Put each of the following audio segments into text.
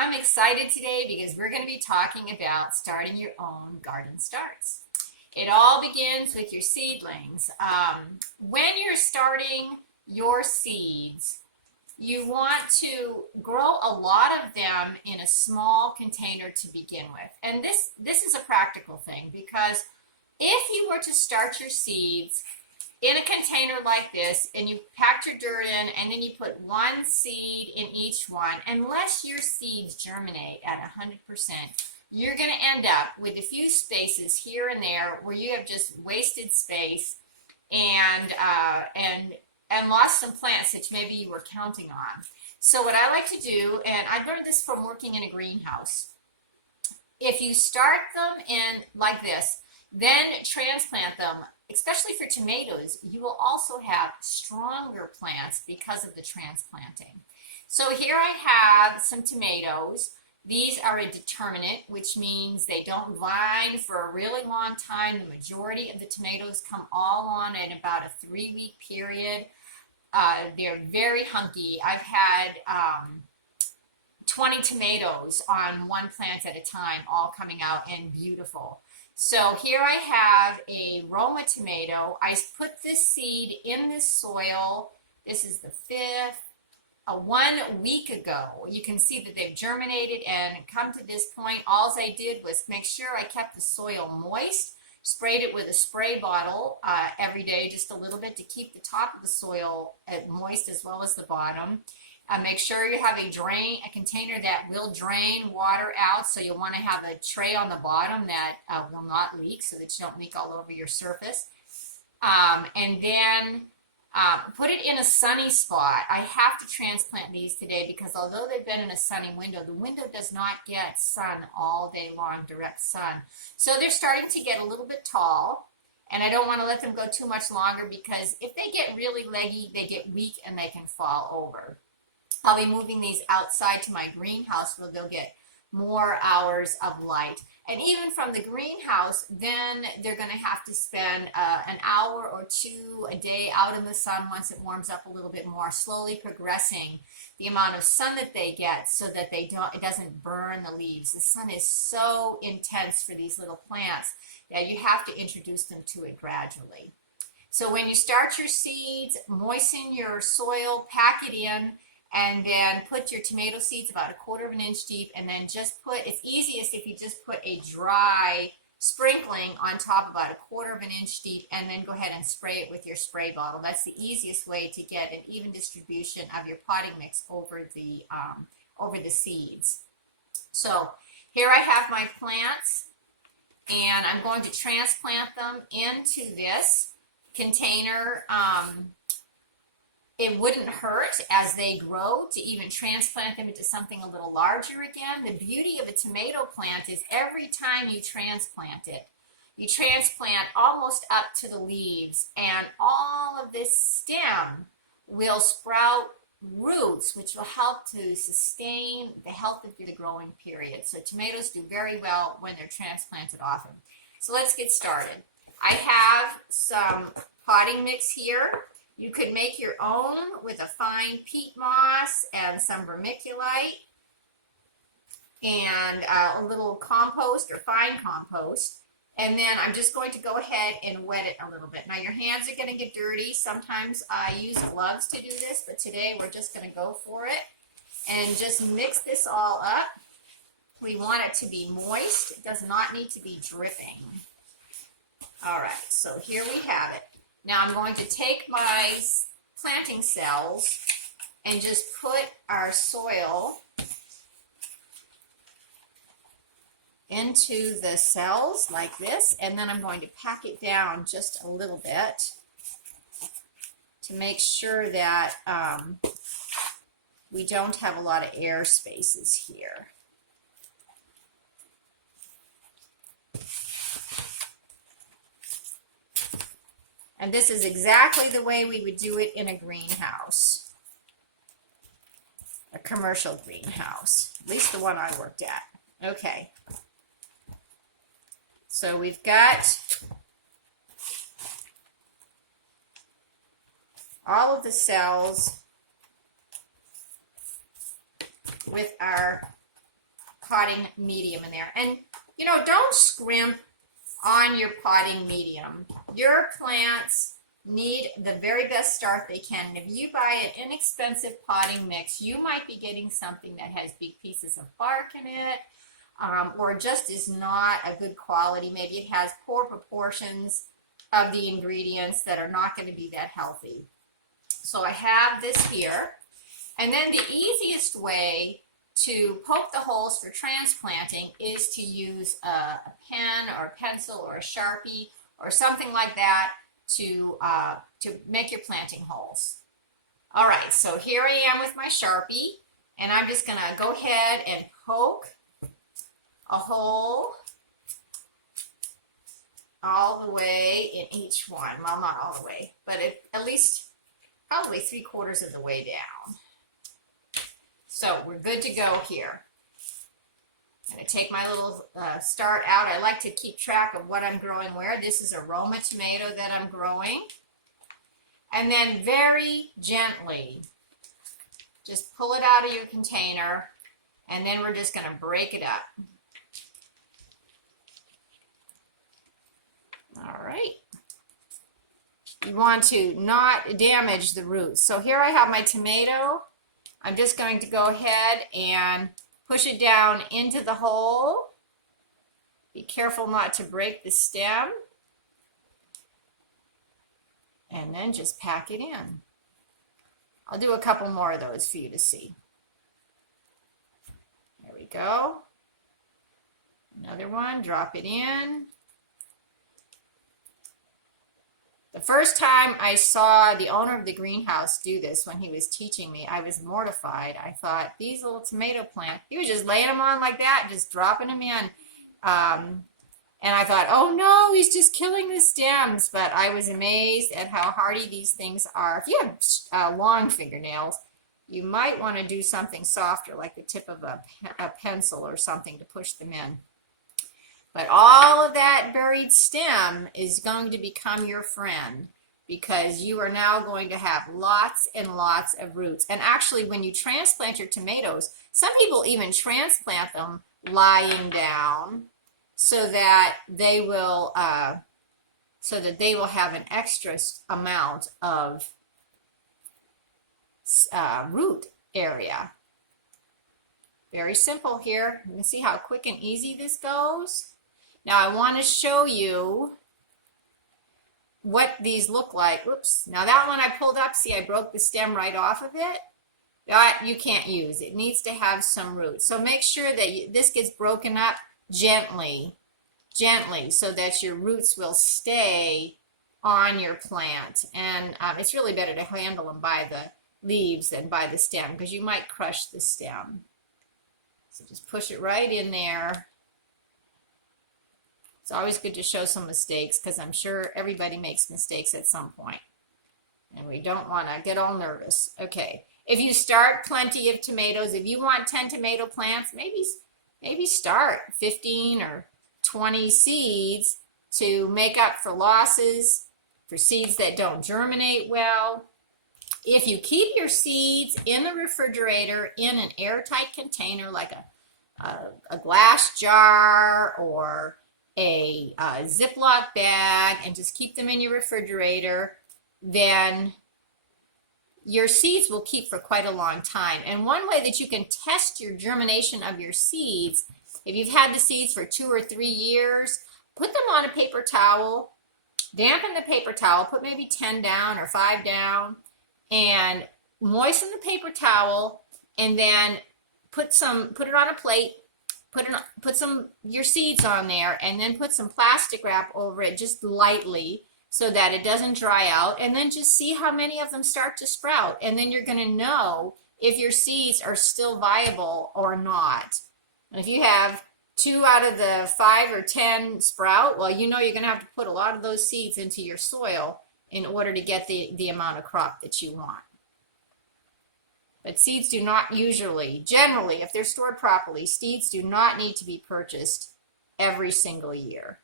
I'm excited today because we're going to be talking about starting your own garden starts. It all begins with your seedlings. When you're starting your seeds, you want to grow a lot of them in a small container to begin with. And this is a practical thing because if you were to start your seeds in a container like this and you packed your dirt in and then you put one seed in each one, unless your seeds germinate at 100%, you're going to end up with a few spaces here and there where you have just wasted space and lost some plants that maybe you were counting on. So what I like to do, and I learned this from working in a greenhouse, if you start them in like this, then transplant them, especially for tomatoes, you will also have stronger plants because of the transplanting. So here I have some tomatoes. These are a determinate, which means they don't vine for a really long time. The majority of the tomatoes come all on in about a 3-week period. They're very hunky. I've had 20 tomatoes on one plant at a time, all coming out and beautiful. So here I have a Roma tomato. I put this seed in this soil. This is the 5th, 1 week ago. You can see that they've germinated and come to this point. All I did was make sure I kept the soil moist, sprayed it with a spray bottle every day, just a little bit to keep the top of the soil moist as well as the bottom. Make sure you have a container that will drain water out. So you'll want to have a tray on the bottom that will not leak so that you don't leak all over your surface. And then put it in a sunny spot. I have to transplant these today because although they've been in a sunny window, the window does not get sun all day long, direct sun. So they're starting to get a little bit tall. And I don't want to let them go too much longer because if they get really leggy, they get weak and they can fall over. I'll be moving these outside to my greenhouse where they'll get more hours of light. And even from the greenhouse, then they're going to have to spend an hour or two a day out in the sun once it warms up a little bit more, slowly progressing the amount of sun that they get so that it doesn't burn the leaves. The sun is so intense for these little plants that you have to introduce them to it gradually. So when you start your seeds, moisten your soil, pack it in, and then put your tomato seeds about 1/4 inch deep, and then just put, it's easiest if you just put a dry sprinkling on top about 1/4 inch deep, and then go ahead and spray it with your spray bottle. That's the easiest way to get an even distribution of your potting mix over the seeds. So here I have my plants, and I'm going to transplant them into this container. It wouldn't hurt as they grow to even transplant them into something a little larger again. The beauty of a tomato plant is every time you transplant it, you transplant almost up to the leaves, and all of this stem will sprout roots, which will help to sustain the health of the growing period. So tomatoes do very well when they're transplanted often. So let's get started. I have some potting mix here. You could make your own with a fine peat moss and some vermiculite and a little compost or fine compost. And then I'm just going to go ahead and wet it a little bit. Now your hands are going to get dirty. Sometimes I use gloves to do this, but today we're just going to go for it and just mix this all up. We want it to be moist. It does not need to be dripping. All right, so here we have it. Now I'm going to take my planting cells and just put our soil into the cells like this, and then I'm going to pack it down just a little bit to make sure that we don't have a lot of air spaces here. And this is exactly the way we would do it in a greenhouse, a commercial greenhouse, at least the one I worked at. Okay. So we've got all of the cells with our potting medium in there. And, you know, don't scrimp on your potting medium. Your plants need the very best start they can. And if you buy an inexpensive potting mix, you might be getting something that has big pieces of bark in it, or just is not a good quality. Maybe it has poor proportions of the ingredients that are not going to be that healthy. So I have this here. And then the easiest way to poke the holes for transplanting is to use a pen or a pencil or a Sharpie or something like that to make your planting holes. All right, so here I am with my Sharpie, and I'm just gonna go ahead and poke a hole all the way in each one. Well, not all the way, but at least probably 3/4 of the way down. So we're good to go here. I'm going to take my little start out. I like to keep track of what I'm growing where. This is a Roma tomato that I'm growing. And then very gently, just pull it out of your container, and then we're just going to break it up. All right. You want to not damage the roots. So here I have my tomato. I'm just going to go ahead and push it down into the hole. Be careful not to break the stem. And then just pack it in. I'll do a couple more of those for you to see. There we go. Another one, drop it in. The first time I saw the owner of the greenhouse do this when he was teaching me, I was mortified. I thought, these little tomato plants, he was just laying them on like that, just dropping them in. And I thought, oh no, he's just killing the stems. But I was amazed at how hardy these things are. If you have long fingernails, you might want to do something softer, like the tip of a pencil or something to push them in. But all of that buried stem is going to become your friend, because you are now going to have lots and lots of roots. And actually, when you transplant your tomatoes, some people even transplant them lying down so that they will have an extra amount of root area. Very simple here. You can see how quick and easy this goes. Now I want to show you what these look like. Oops. Now that one I pulled up, see I broke the stem right off of it. That you can't use. It needs to have some roots. So make sure that this gets broken up gently, so that your roots will stay on your plant. And it's really better to handle them by the leaves than by the stem, because you might crush the stem. So just push it right in there. It's always good to show some mistakes, because I'm sure everybody makes mistakes at some point. And we don't want to get all nervous. Okay, if you start plenty of tomatoes, if you want 10 tomato plants, maybe start 15 or 20 seeds to make up for losses, for seeds that don't germinate well. If you keep your seeds in the refrigerator in an airtight container, like a glass jar or a Ziploc bag, and just keep them in your refrigerator, then your seeds will keep for quite a long time. And one way that you can test your germination of your seeds, if you've had the seeds for 2 or 3 years, put them on a paper towel, dampen the paper towel, put maybe 10 down or 5 down, and moisten the paper towel, and then put it on a plate, put some your seeds on there, and then put some plastic wrap over it just lightly so that it doesn't dry out, and then just see how many of them start to sprout. And then you're going to know if your seeds are still viable or not. And if you have 2 out of the 5 or 10 sprout, well, you know you're going to have to put a lot of those seeds into your soil in order to get the amount of crop that you want. But seeds do not generally, if they're stored properly, seeds do not need to be purchased every single year.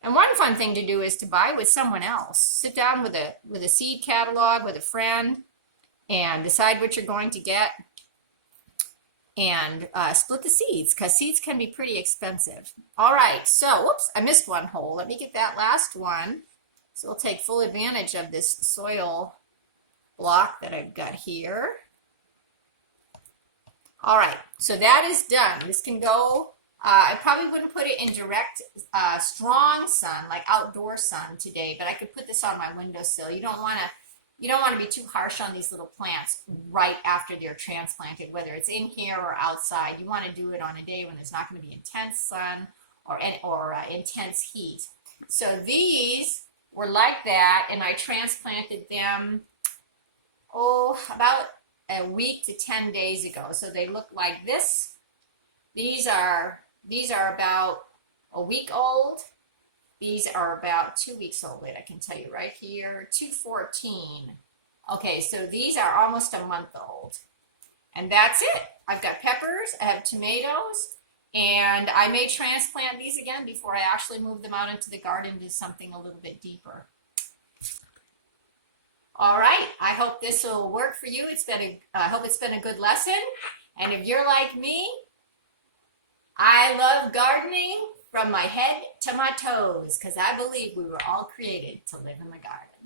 And one fun thing to do is to buy with someone else. Sit down with a seed catalog with a friend and decide what you're going to get. and split the seeds because seeds can be pretty expensive. All right, so whoops, I missed one hole. Let me get that last one. So we'll take full advantage of this soil block that I've got here. All right, so that is done. This can go, I probably wouldn't put it in direct, strong sun, like outdoor sun today, but I could put this on my windowsill. You don't want to be too harsh on these little plants right after they're transplanted, whether it's in here or outside. You want to do it on a day when there's not going to be intense sun or intense heat. So these were like that, and I transplanted them, about a week to 10 days ago. So they look like this. These are about a week old. These are about 2 weeks old. Wait, I can tell you right here, 214. Okay, so these are almost a month old. And that's it. I've got peppers, I have tomatoes, and I may transplant these again before I actually move them out into the garden to something a little bit deeper. All right, I hope this will work for you. I hope it's been a good lesson. And if you're like me, I love gardening from my head to my toes because I believe we were all created to live in the garden.